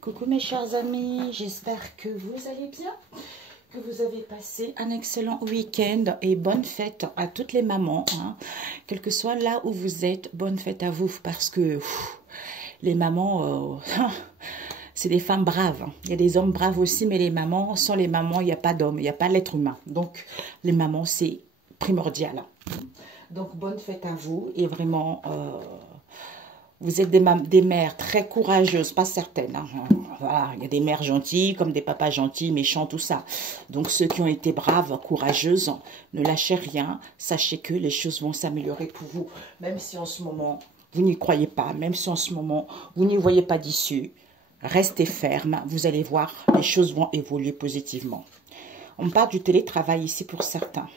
Coucou mes chers amis, j'espère que vous allez bien, que vous avez passé un excellent week-end et bonne fête à toutes les mamans, hein. Quel que soit là où vous êtes, bonne fête à vous parce que les mamans, c'est des femmes braves, hein. Il y a des hommes braves aussi, mais les mamans, sans les mamans, il n'y a pas d'homme, il n'y a pas l'être humain. Donc les mamans, c'est primordial, hein. Donc bonne fête à vous et vraiment... vous êtes des mères très courageuses, pas certaines, hein. Voilà, il y a des mères gentilles, comme des papas gentils, méchants, tout ça. Donc, ceux qui ont été braves, courageuses, ne lâchez rien. Sachez que les choses vont s'améliorer pour vous. Même si en ce moment, vous n'y croyez pas, même si en ce moment, vous n'y voyez pas d'issue, restez ferme. Vous allez voir, les choses vont évoluer positivement. On parle du télétravail ici pour certains.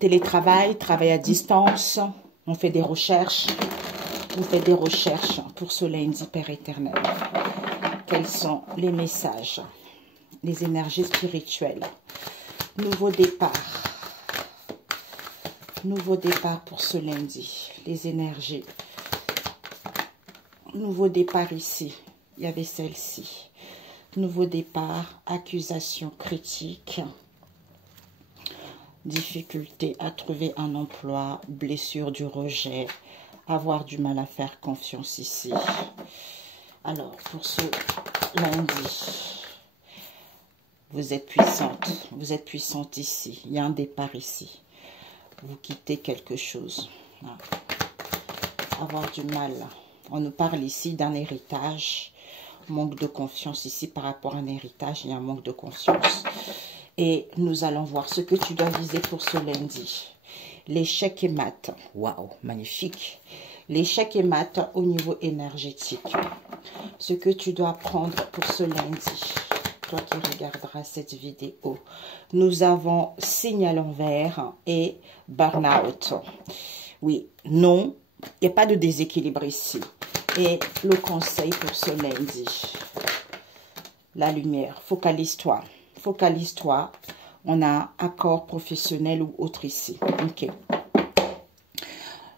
Télétravail, travail à distance, on fait des recherches. Vous faites des recherches pour ce lundi Père éternel. Quels sont les messages, les énergies spirituelles? Nouveau départ. Nouveau départ pour ce lundi. Les énergies. Nouveau départ ici. Il y avait celle-ci. Nouveau départ. Accusation critique. Difficulté à trouver un emploi. Blessure du rejet. Avoir du mal à faire confiance ici. Alors, pour ce lundi, vous êtes puissante ici. Il y a un départ ici. Vous quittez quelque chose. Avoir du mal. On nous parle ici d'un héritage. Manque de confiance ici par rapport à un héritage. Il y a un manque de confiance. Et nous allons voir ce que tu dois viser pour ce lundi. L'échec et mat. Waouh, magnifique. L'échec et mat au niveau énergétique. Ce que tu dois prendre pour ce lundi. Toi qui regarderas cette vidéo. Nous avons signe à l'envers et burn-out. Oui, non, il n'y a pas de déséquilibre ici. Et le conseil pour ce lundi. La lumière, focalise-toi. Focalise-toi. On a accord professionnel ou autre ici. Ok.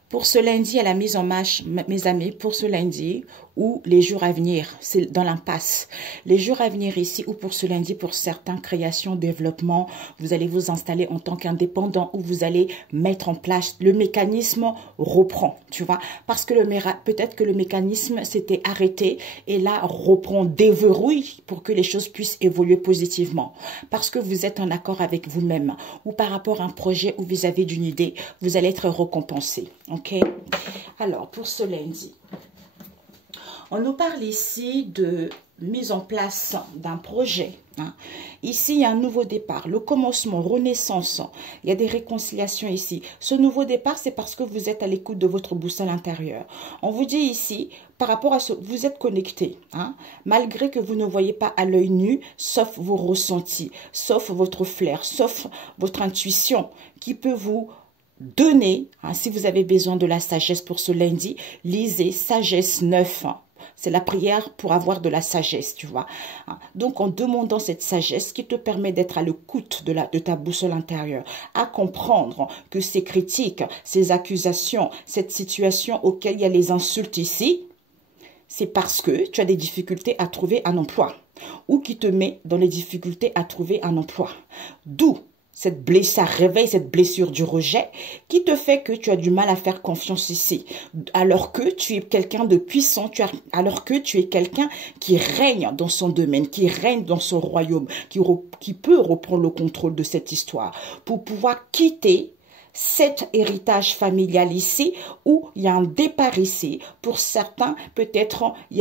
Pour ce lundi, à la mise en marche, mes amis, pour ce lundi ou les jours à venir, c'est dans l'impasse. Les jours à venir ici ou pour ce lundi, pour certains, création, développement, vous allez vous installer en tant qu'indépendant ou vous allez mettre en place, le mécanisme reprend, tu vois. Parce que peut-être que le mécanisme s'était arrêté et là reprend, déverrouille pour que les choses puissent évoluer positivement. Parce que vous êtes en accord avec vous-même ou par rapport à un projet ou vis-à-vis d'une idée, vous allez être récompensé. Ok, alors pour ce lundi, on nous parle ici de mise en place d'un projet. Hein. Ici, il y a un nouveau départ, le commencement, renaissance. Il y a des réconciliations ici. Ce nouveau départ, c'est parce que vous êtes à l'écoute de votre boussole intérieure. On vous dit ici, par rapport à ce, vous êtes connecté, hein, malgré que vous ne voyez pas à l'œil nu, sauf vos ressentis, sauf votre flair, sauf votre intuition qui peut vous donner, hein, si vous avez besoin de la sagesse pour ce lundi, lisez Sagesse 9. C'est la prière pour avoir de la sagesse, tu vois. Donc, en demandant cette sagesse qui te permet d'être à l'écoute de ta boussole intérieure, à comprendre que ces critiques, ces accusations, cette situation auquel il y a les insultes ici, c'est parce que tu as des difficultés à trouver un emploi ou qui te met dans les difficultés à trouver un emploi. D'où cette blessure, ça réveille cette blessure du rejet qui te fait que tu as du mal à faire confiance ici. Alors que tu es quelqu'un de puissant, alors que tu es quelqu'un qui règne dans son domaine, qui règne dans son royaume, qui peut reprendre le contrôle de cette histoire pour pouvoir quitter cet héritage familial ici où il y a un départ ici. Pour certains, peut-être, il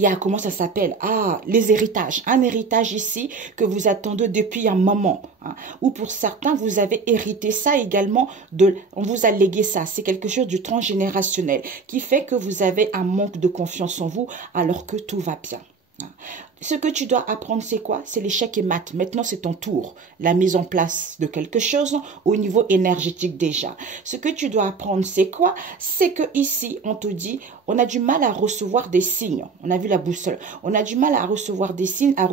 y a, comment ça s'appelle? Ah, les héritages. Un héritage ici que vous attendez depuis un moment. Hein. Ou pour certains, vous avez hérité ça également. On vous a légué ça. C'est quelque chose du transgénérationnel qui fait que vous avez un manque de confiance en vous alors que tout va bien. Ce que tu dois apprendre, c'est quoi? C'est l'échec et mat. Maintenant, c'est ton tour. La mise en place de quelque chose au niveau énergétique déjà. Ce que tu dois apprendre, c'est quoi? C'est que ici, on te dit, on a du mal à recevoir des signes. On a vu la boussole. On a du mal à recevoir des signes, à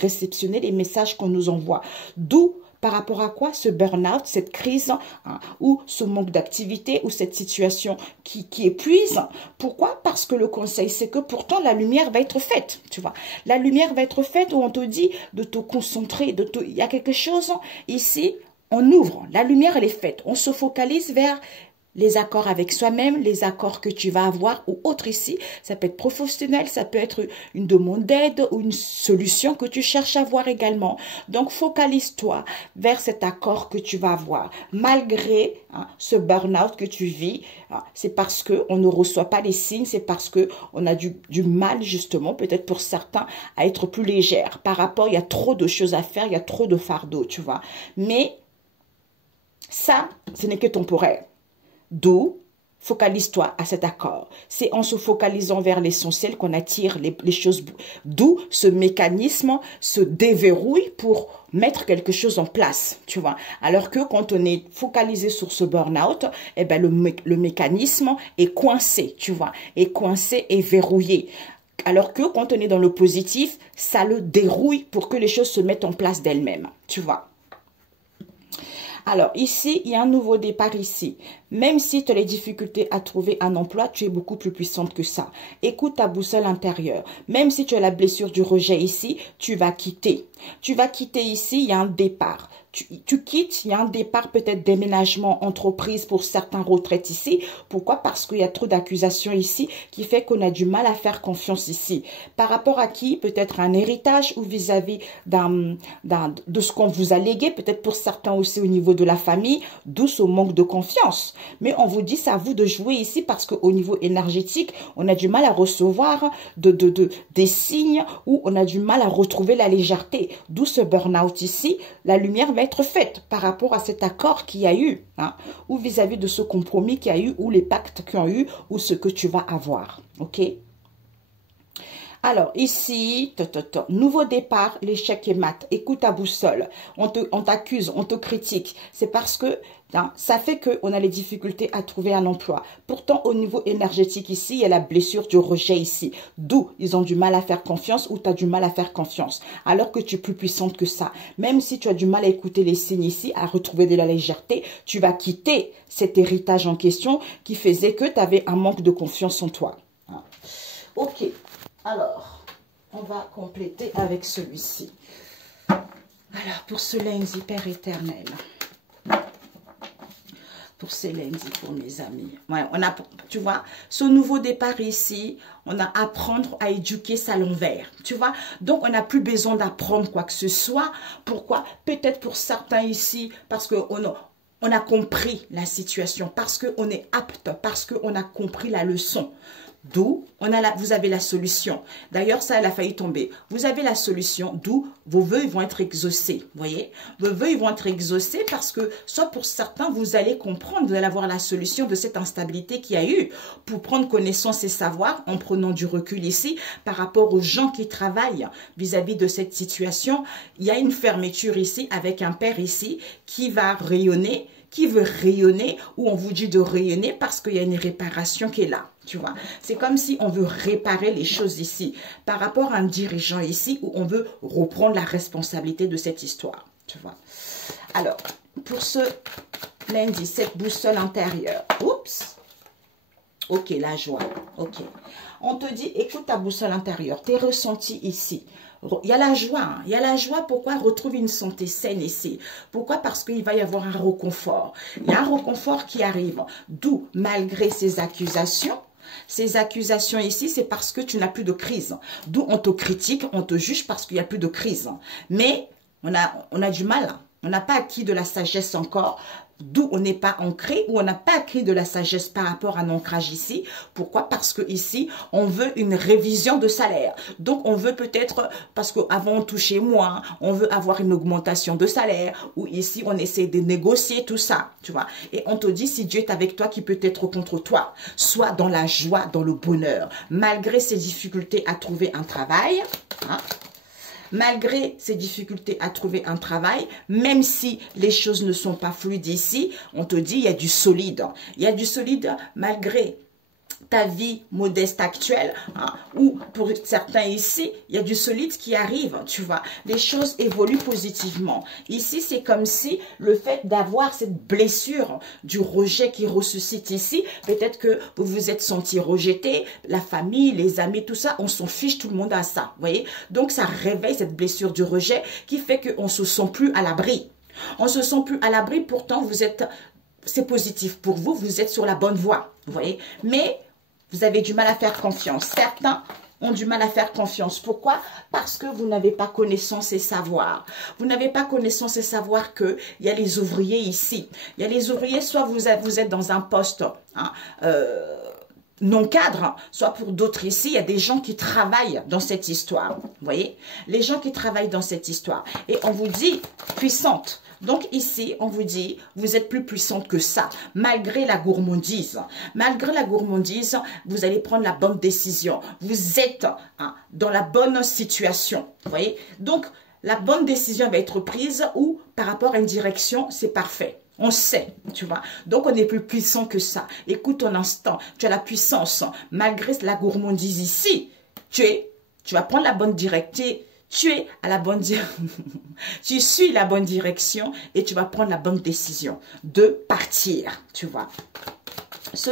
réceptionner les messages qu'on nous envoie. D'où Par rapport à quoi? Ce burn-out, cette crise, hein, ou ce manque d'activité, ou cette situation qui épuise. Pourquoi? Parce que le conseil, c'est que pourtant la lumière va être faite, tu vois. La lumière va être faite où on te dit de te concentrer, il y a quelque chose ici, on ouvre, la lumière elle est faite, on se focalise vers les accords avec soi-même, les accords que tu vas avoir ou autre ici. Ça peut être professionnel, ça peut être une demande d'aide ou une solution que tu cherches à voir également. Donc, focalise-toi vers cet accord que tu vas avoir. Malgré ce burn-out que tu vis, c'est parce qu'on ne reçoit pas les signes, c'est parce qu'on a du mal justement, peut-être pour certains, à être plus légère. Par rapport, il y a trop de choses à faire, il y a trop de fardeaux, tu vois. Mais ça, ce n'est que temporaire. D'où, focalise-toi à cet accord. C'est en se focalisant vers l'essentiel qu'on attire les choses. D'où ce mécanisme se déverrouille pour mettre quelque chose en place, tu vois. Alors que quand on est focalisé sur ce burn-out, eh ben le mécanisme est coincé, tu vois, est coincé et verrouillé. Alors que quand on est dans le positif, ça le dérouille pour que les choses se mettent en place d'elles-mêmes, tu vois. Alors, ici, il y a un nouveau départ ici. Même si tu as les difficultés à trouver un emploi, tu es beaucoup plus puissante que ça. Écoute ta boussole intérieure. Même si tu as la blessure du rejet ici, tu vas quitter. Tu vas quitter ici, il y a un départ. Tu quittes, il y a un départ, peut-être déménagement, entreprise pour certains retraites ici. Pourquoi? Parce qu'il y a trop d'accusations ici qui fait qu'on a du mal à faire confiance ici. Par rapport à qui? Peut-être un héritage ou vis-à-vis de ce qu'on vous a légué. Peut-être pour certains aussi au niveau de la famille, d'où ce manque de confiance. Mais on vous dit, c'est à vous de jouer ici parce qu'au niveau énergétique, on a du mal à recevoir des signes ou on a du mal à retrouver la légèreté. D'où ce burn-out ici. La lumière va être faite par rapport à cet accord qu'il y a eu, hein, ou vis-à-vis de ce compromis qu'il y a eu, ou les pactes qu'il y a eu, ou ce que tu vas avoir. OK? Alors, ici, nouveau départ, l'échec est mat. Écoute ta boussole. On t'accuse, on te critique. C'est parce que ça fait qu'on a les difficultés à trouver un emploi. Pourtant, au niveau énergétique ici, il y a la blessure du rejet ici. D'où ils ont du mal à faire confiance ou tu as du mal à faire confiance. Alors que tu es plus puissante que ça. Même si tu as du mal à écouter les signes ici, à retrouver de la légèreté, tu vas quitter cet héritage en question qui faisait que tu avais un manque de confiance en toi. Ok. Alors, on va compléter avec celui-ci. Alors, pour ce lundi, Père éternel. Pour ces lundis, pour mes amis. Ouais, on a, tu vois, ce nouveau départ ici, on a apprendre à éduquer ça à l'envers. Tu vois, donc on n'a plus besoin d'apprendre quoi que ce soit. Pourquoi? Peut-être pour certains ici, parce qu'on a compris la situation, parce qu'on est apte, parce qu'on a compris la leçon. D'où vous avez la solution. D'ailleurs, ça, elle a failli tomber. Vous avez la solution, d'où vos vœux vont être exaucés. Vous voyez? Vos vœux vont être exaucés parce que, soit pour certains, vous allez comprendre, vous allez avoir la solution de cette instabilité qu'il y a eu pour prendre connaissance et savoir, en prenant du recul ici, par rapport aux gens qui travaillent vis-à-vis de cette situation. Il y a une fermeture ici avec un père ici qui va rayonner, qui veut rayonner, ou on vous dit de rayonner parce qu'il y a une réparation qui est là. Tu vois, c'est comme si on veut réparer les choses ici par rapport à un dirigeant ici où on veut reprendre la responsabilité de cette histoire. Tu vois. Alors, pour ce lundi, cette boussole intérieure. Oups. Ok, la joie. Ok. On te dit, écoute ta boussole intérieure, tes ressentis ici. Il y a la joie. Hein. Il y a la joie. Pourquoi? Retrouve une santé saine ici. Pourquoi? Parce qu'il va y avoir un réconfort. Il y a un réconfort qui arrive. D'où, malgré ces accusations ici, c'est parce que tu n'as plus de crise. D'où on te critique, on te juge parce qu'il n'y a plus de crise. Mais on a du mal. On n'a pas acquis de la sagesse encore. D'où on n'est pas ancré ou on n'a pas acquis de la sagesse par rapport à un ancrage ici. Pourquoi? Parce que ici, on veut une révision de salaire. Donc, on veut peut-être, parce qu'avant on touchait moins, on veut avoir une augmentation de salaire. Ou ici, on essaie de négocier tout ça, tu vois. Et on te dit, si Dieu est avec toi, qui peut être contre toi? Sois dans la joie, dans le bonheur. Malgré ces difficultés à trouver un travail, hein, malgré ces difficultés à trouver un travail, même si les choses ne sont pas fluides ici, on te dit il y a du solide. Il y a du solide malgré ta vie modeste actuelle, hein, ou pour certains ici, il y a du solide qui arrive, tu vois. Les choses évoluent positivement. Ici, c'est comme si le fait d'avoir cette blessure du rejet qui ressuscite ici, peut-être que vous vous êtes senti rejeté, la famille, les amis, tout ça, on s'en fiche, tout le monde a ça, vous voyez. Donc, ça réveille cette blessure du rejet qui fait qu'on ne se sent plus à l'abri. On se sent plus à l'abri, pourtant, vous êtes... C'est positif pour vous, vous êtes sur la bonne voie, vous voyez. Mais vous avez du mal à faire confiance. Certains ont du mal à faire confiance. Pourquoi? Parce que vous n'avez pas connaissance et savoir. Vous n'avez pas connaissance et savoir qu'il y a les ouvriers ici. Il y a les ouvriers, soit vous êtes dans un poste hein, non cadre, soit pour d'autres ici, il y a des gens qui travaillent dans cette histoire. Vous voyez? Les gens qui travaillent dans cette histoire. Et on vous dit puissante. Donc ici, on vous dit, vous êtes plus puissante que ça, malgré la gourmandise. Malgré la gourmandise, vous allez prendre la bonne décision. Vous êtes hein, dans la bonne situation. Vous voyez? Donc, la bonne décision va être prise ou par rapport à une direction, c'est parfait. On sait, tu vois. Donc, on est plus puissant que ça. Écoute ton instinct. Tu as la puissance. Malgré la gourmandise ici, tu vas prendre la bonne direction. Tu es à la bonne tu suis la bonne direction et tu vas prendre la bonne décision de partir, tu vois. Ce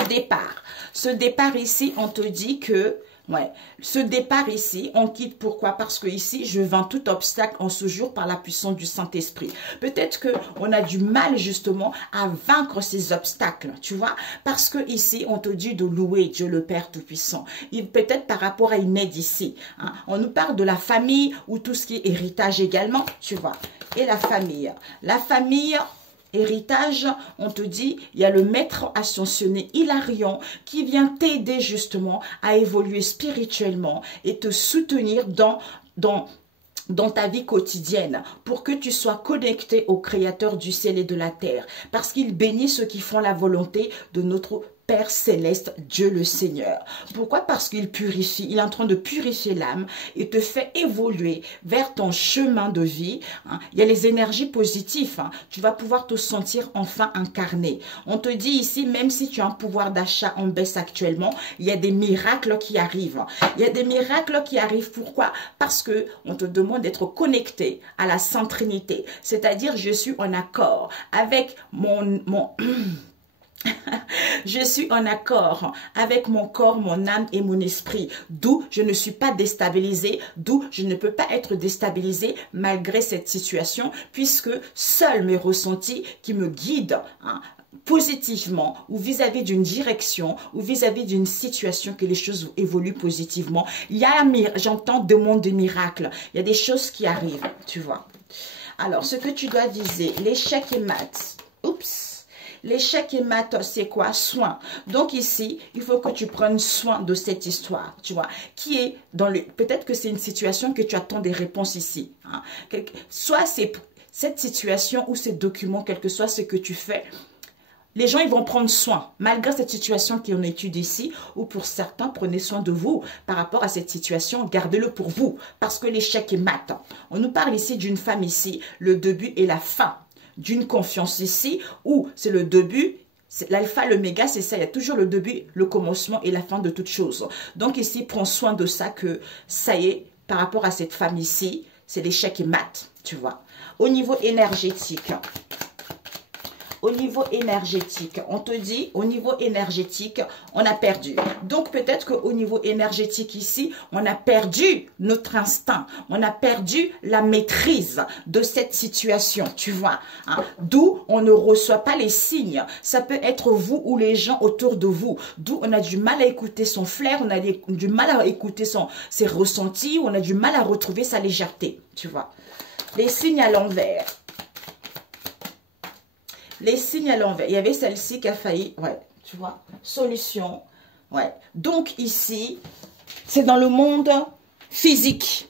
départ ici, on te dit que, ouais, ce départ ici, on quitte pourquoi? Parce que ici, je vainc tout obstacle en ce jour par la puissance du Saint-Esprit. Peut-être qu'on a du mal justement à vaincre ces obstacles, tu vois, parce que ici, on te dit de louer Dieu le Père Tout-Puissant. Peut-être par rapport à une aide ici. Hein. On nous parle de la famille ou tout ce qui est héritage également, tu vois. Et la famille. La famille... Héritage, on te dit, il y a le maître ascensionné Hilarion qui vient t'aider justement à évoluer spirituellement et te soutenir dans ta vie quotidienne pour que tu sois connecté au Créateur du ciel et de la terre. Parce qu'il bénit ceux qui font la volonté de notre Père céleste, Dieu le Seigneur. Pourquoi? Parce qu'il purifie, il est en train de purifier l'âme et te fait évoluer vers ton chemin de vie. Hein. Il y a les énergies positives. Hein. Tu vas pouvoir te sentir enfin incarné. On te dit ici, même si tu as un pouvoir d'achat en baisse actuellement, il y a des miracles qui arrivent. Il y a des miracles qui arrivent. Pourquoi? Parce que on te demande d'être connecté à la Sainte Trinité. C'est-à-dire, je suis en accord avec je suis en accord avec mon corps, mon âme et mon esprit. D'où je ne suis pas déstabilisée, d'où je ne peux pas être déstabilisée malgré cette situation, puisque seuls mes ressentis qui me guident hein, positivement ou vis-à-vis d'une direction ou vis-à-vis d'une situation que les choses évoluent positivement. Il y a j'entends des mondes de miracles. Il y a des choses qui arrivent, tu vois. Alors, ce que tu dois viser, l'échec et maths. Oups. L'échec et maths, c'est quoi? Soin. Donc ici, il faut que tu prennes soin de cette histoire, tu vois, qui est dans le... Peut-être que c'est une situation que tu attends des réponses ici. Hein. Soit c'est cette situation ou ces documents, quel que soit ce que tu fais, les gens, ils vont prendre soin, malgré cette situation qu'on étudie ici, ou pour certains, prenez soin de vous par rapport à cette situation, gardez-le pour vous, parce que l'échec est mat. On nous parle ici d'une femme ici, le début et la fin d'une confiance ici, où c'est le début, l'alpha, l'oméga, c'est ça, il y a toujours le début, le commencement et la fin de toute chose. Donc ici, prends soin de ça, que ça y est, par rapport à cette femme ici, c'est l'échec et mat, tu vois. Au niveau énergétique, on te dit, au niveau énergétique, on a perdu. Donc, peut-être qu'au niveau énergétique ici, on a perdu notre instinct. On a perdu la maîtrise de cette situation, tu vois. Hein? D'où on ne reçoit pas les signes. Ça peut être vous ou les gens autour de vous. D'où on a du mal à écouter son flair, on a du mal à écouter ses ressentis, on a du mal à retrouver sa légèreté, tu vois. Les signes à l'envers. Les signes à l'envers. Il y avait celle-ci qui a failli. Ouais, tu vois. Solution. Ouais. Donc ici, c'est dans le monde physique.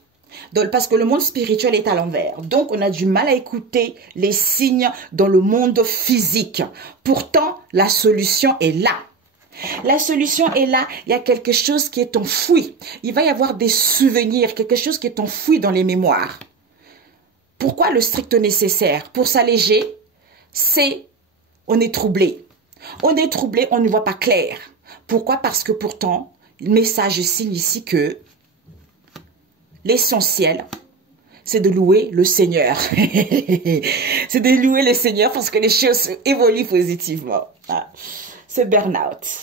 Parce que le monde spirituel est à l'envers. Donc, on a du mal à écouter les signes dans le monde physique. Pourtant, la solution est là. La solution est là. Il y a quelque chose qui est enfoui. Il va y avoir des souvenirs, quelque chose qui est enfoui dans les mémoires. Pourquoi le strict nécessaire? Pour s'alléger, c'est, on est troublé. On est troublé, on ne voit pas clair. Pourquoi? Parce que pourtant, le message signe ici que l'essentiel, c'est de louer le Seigneur. C'est de louer le Seigneur parce que les choses évoluent positivement. Ah. Ce burn-out.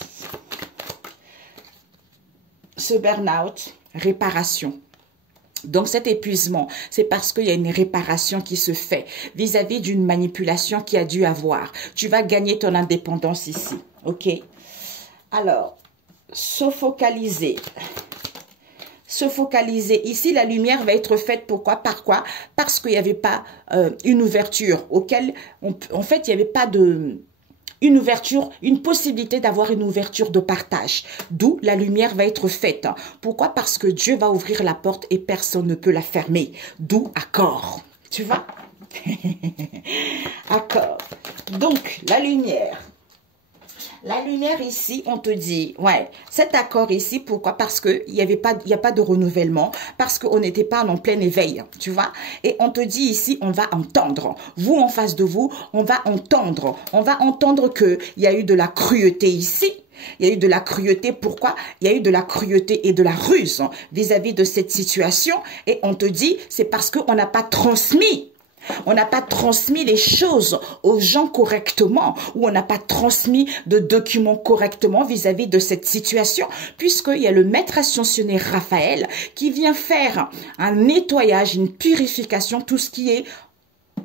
Ce burn-out, réparation. Donc cet épuisement, c'est parce qu'il y a une réparation qui se fait vis-à-vis d'une manipulation qui a dû avoir. Tu vas gagner ton indépendance ici, ok? Alors, se focaliser. Se focaliser. Ici, la lumière va être faite pourquoi? Par quoi? Parce qu'il n'y avait pas une ouverture auquel, en fait, il n'y avait pas de... une ouverture, une possibilité d'avoir une ouverture de partage. D'où la lumière va être faite. Pourquoi? Parce que Dieu va ouvrir la porte et personne ne peut la fermer. D'où accord. Tu vois? Accord. Donc, la lumière. La lumière ici, on te dit, ouais, cet accord ici, pourquoi? Parce que il y a pas de renouvellement, parce qu'on n'était pas en plein éveil, tu vois. Et on te dit ici, on va entendre. Vous, en face de vous, on va entendre. On va entendre que il y a eu de la cruauté ici. Il y a eu de la cruauté. Pourquoi? Il y a eu de la cruauté et de la ruse vis-à-vis de cette situation. Et on te dit, c'est parce qu'on n'a pas transmis. On n'a pas transmis les choses aux gens correctement ou on n'a pas transmis de documents correctement vis-à-vis de cette situation puisqu'il y a le maître ascensionné Raphaël qui vient faire un nettoyage, une purification, tout ce qui est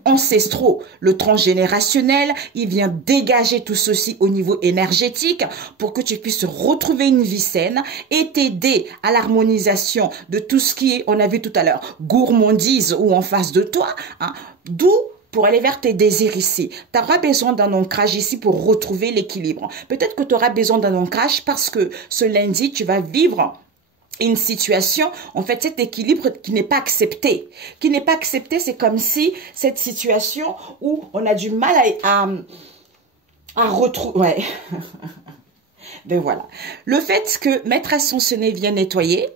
ancestraux, le transgénérationnel, il vient dégager tout ceci au niveau énergétique pour que tu puisses retrouver une vie saine et t'aider à l'harmonisation de tout ce qui est, on a vu tout à l'heure, gourmandise ou en face de toi, hein, d'où pour aller vers tes désirs ici. Tu auras besoin d'un ancrage ici pour retrouver l'équilibre. Peut-être que tu auras besoin d'un ancrage parce que ce lundi, tu vas vivre une situation, en fait, cet équilibre qui n'est pas accepté. Qui n'est pas accepté, c'est comme si cette situation où on a du mal à retrouver... Ouais. Ben voilà. Le fait que Maître Ascensionné vient nettoyer,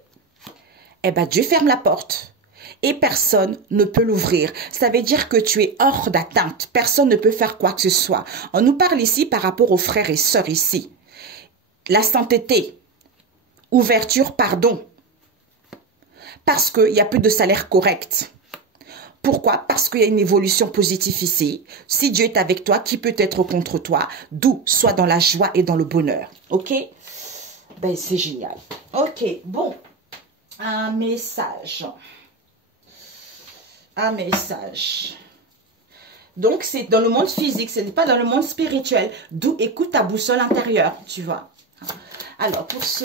eh ben Dieu ferme la porte. Et personne ne peut l'ouvrir. Ça veut dire que tu es hors d'atteinte. Personne ne peut faire quoi que ce soit. On nous parle ici par rapport aux frères et sœurs ici. La sainteté. Ouverture, pardon. Parce qu'il n'y a plus de salaire correct. Pourquoi? Parce qu'il y a une évolution positive ici. Si Dieu est avec toi, qui peut être contre toi? D'où? Sois dans la joie et dans le bonheur. Ok? Ben, c'est génial. Ok, bon. Un message. Un message. Donc, c'est dans le monde physique, ce n'est pas dans le monde spirituel. D'où écoute ta boussole intérieure, tu vois. Alors, pour ce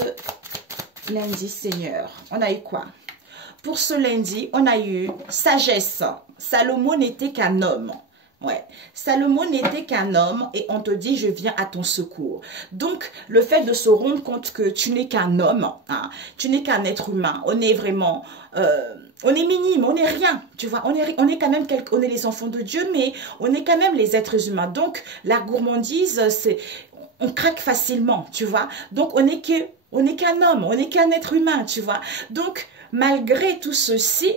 lundi, Seigneur, on a eu quoi? Pour ce lundi, on a eu sagesse. Salomon n'était qu'un homme. Ouais, Salomon n'était qu'un homme et on te dit, je viens à ton secours. Donc, le fait de se rendre compte que tu n'es qu'un homme, hein, tu n'es qu'un être humain, on est vraiment... on est minime, on n'est rien, tu vois, on est quand même on est les enfants de Dieu, mais on est quand même les êtres humains. Donc, la gourmandise, c'est... on craque facilement, tu vois. Donc, on n'est qu'un homme, on n'est qu'un être humain, tu vois. Donc, malgré tout ceci,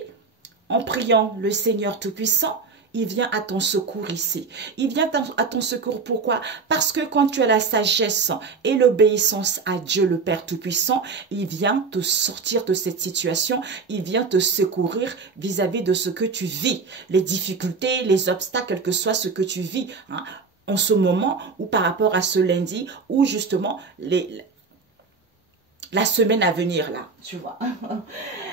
en priant le Seigneur Tout-Puissant, il vient à ton secours ici. Il vient à ton secours, pourquoi? Parce que quand tu as la sagesse et l'obéissance à Dieu le Père Tout-Puissant, il vient te sortir de cette situation, il vient te secourir vis-à-vis de ce que tu vis, les difficultés, les obstacles, quel que soit ce que tu vis, hein, en ce moment ou par rapport à ce lundi ou justement la semaine à venir là, tu vois.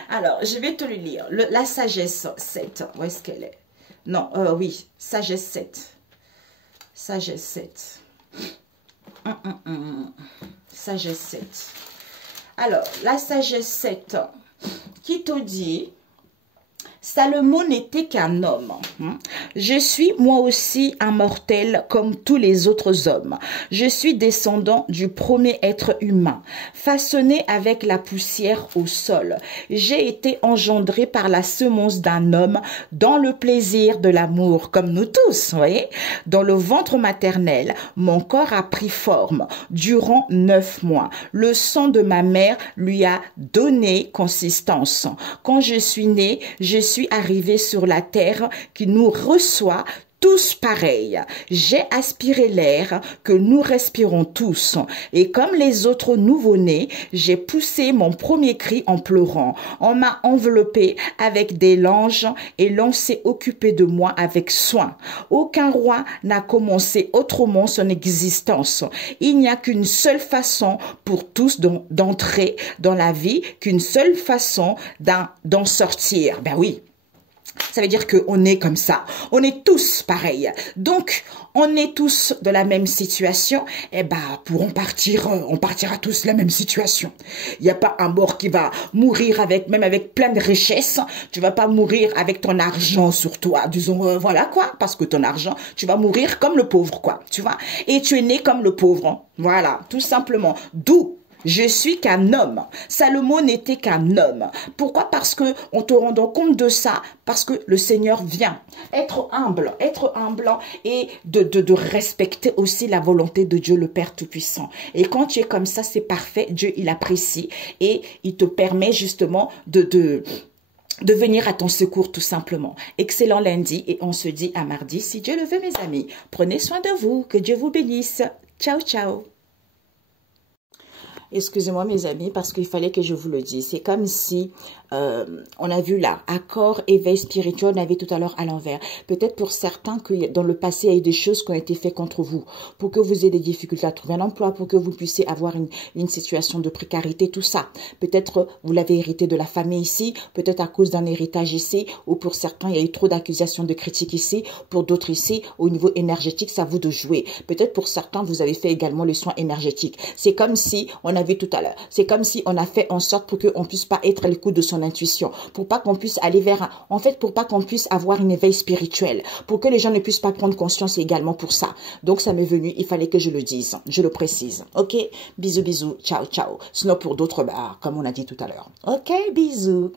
Alors, je vais te le lire. La sagesse 7, où est-ce qu'elle est? Non, oui, sagesse 7. Sagesse 7. Sagesse 7. Alors, la sagesse 7 qui te dit... Salomon n'était qu'un homme. Je suis moi aussi un mortel comme tous les autres hommes. Je suis descendant du premier être humain, façonné avec la poussière au sol. J'ai été engendré par la semence d'un homme dans le plaisir de l'amour, comme nous tous, vous voyez. Dans le ventre maternel, mon corps a pris forme durant 9 mois. Le sang de ma mère lui a donné consistance. Quand je suis né, je suis arrivé sur la terre qui nous reçoit tous pareils. J'ai aspiré l'air que nous respirons tous. Et comme les autres nouveau-nés, j'ai poussé mon premier cri en pleurant. On m'a enveloppé avec des langes et l'on s'est occupé de moi avec soin. Aucun roi n'a commencé autrement son existence. Il n'y a qu'une seule façon pour tous d'entrer dans la vie, qu'une seule façon d'en sortir. Ben oui. Ça veut dire qu'on est comme ça. On est tous pareils. Donc, on est tous de la même situation. Eh ben, pour on partira tous de la même situation. Il n'y a pas un mort qui va mourir même avec plein de richesses. Tu vas pas mourir avec ton argent sur toi. Disons, voilà quoi. Parce que ton argent, tu vas mourir comme le pauvre, quoi. Tu vois. Et tu es né comme le pauvre. Hein. Voilà. Tout simplement. D'où je suis qu'un homme. Salomon n'était qu'un homme. Pourquoi? Parce que on te rendant compte de ça, parce que le Seigneur vient. Être humble et de respecter aussi la volonté de Dieu le Père Tout-Puissant. Et quand tu es comme ça, c'est parfait. Dieu, il apprécie et il te permet justement de venir à ton secours tout simplement. Excellent lundi et on se dit à mardi si Dieu le veut mes amis. Prenez soin de vous, que Dieu vous bénisse. Ciao, ciao. Excusez-moi mes amis parce qu'il fallait que je vous le dise. C'est comme si on a vu là, accord, éveil spirituel, on avait tout à l'heure à l'envers. Peut-être pour certains que dans le passé, il y a eu des choses qui ont été faites contre vous pour que vous ayez des difficultés à trouver un emploi, pour que vous puissiez avoir une situation de précarité, tout ça. Peut-être vous l'avez hérité de la famille ici, peut-être à cause d'un héritage ici, ou pour certains, il y a eu trop d'accusations, de critiques ici, pour d'autres ici, au niveau énergétique, c'est à vous de jouer. Peut-être pour certains, vous avez fait également les soins énergétiques. C'est comme si, on a vu tout à l'heure, c'est comme si on a fait en sorte pour qu'on puisse pas être le coup de son intuition, pour pas qu'on puisse aller vers, en fait, pour pas qu'on puisse avoir une éveil spirituel, pour que les gens ne puissent pas prendre conscience également pour ça. Donc, ça m'est venu, il fallait que je le dise, je le précise. Ok? Bisous, bisous, ciao, ciao. Sinon, pour d'autres, bah, comme on a dit tout à l'heure. Ok, bisous.